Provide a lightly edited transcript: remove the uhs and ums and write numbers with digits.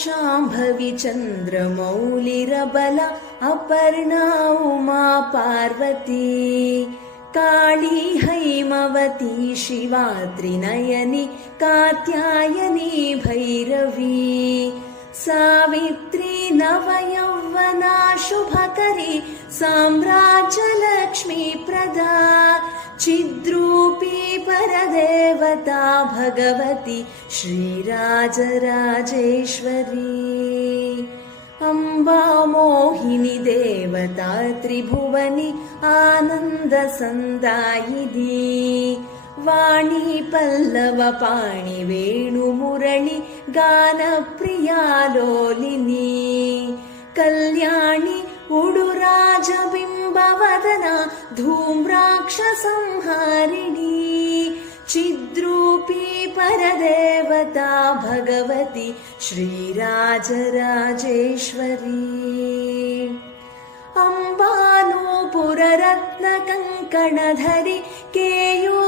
शाम्भवी चन्द्रमौलिरबला अपर्णा उमा पार्वती काली हैमवती शिवा त्रिनयनी कात्यायनी भैरवी सावित्री नवयौवना शुभकरी साम्राज्यलक्ष्मी प्रदा चिद्रूपी परदेवता भगवती श्रीराजराजेश्वरी अम्बा मोहिनी देवता त्रिभुवनी आनन्दसन्दायिनी वाणी पल्लव पाणि वेणुमुरळि गानप्रिया लोलिनी कल्याणी उडुराजबिम्बवदना धूम्राक्षसंहारिणी चिद्रूपी परदेवता भगवती श्रीराजराजेश्वरी अम्बा नूपुररत्नकङ्कणधरि केयूरहारधरि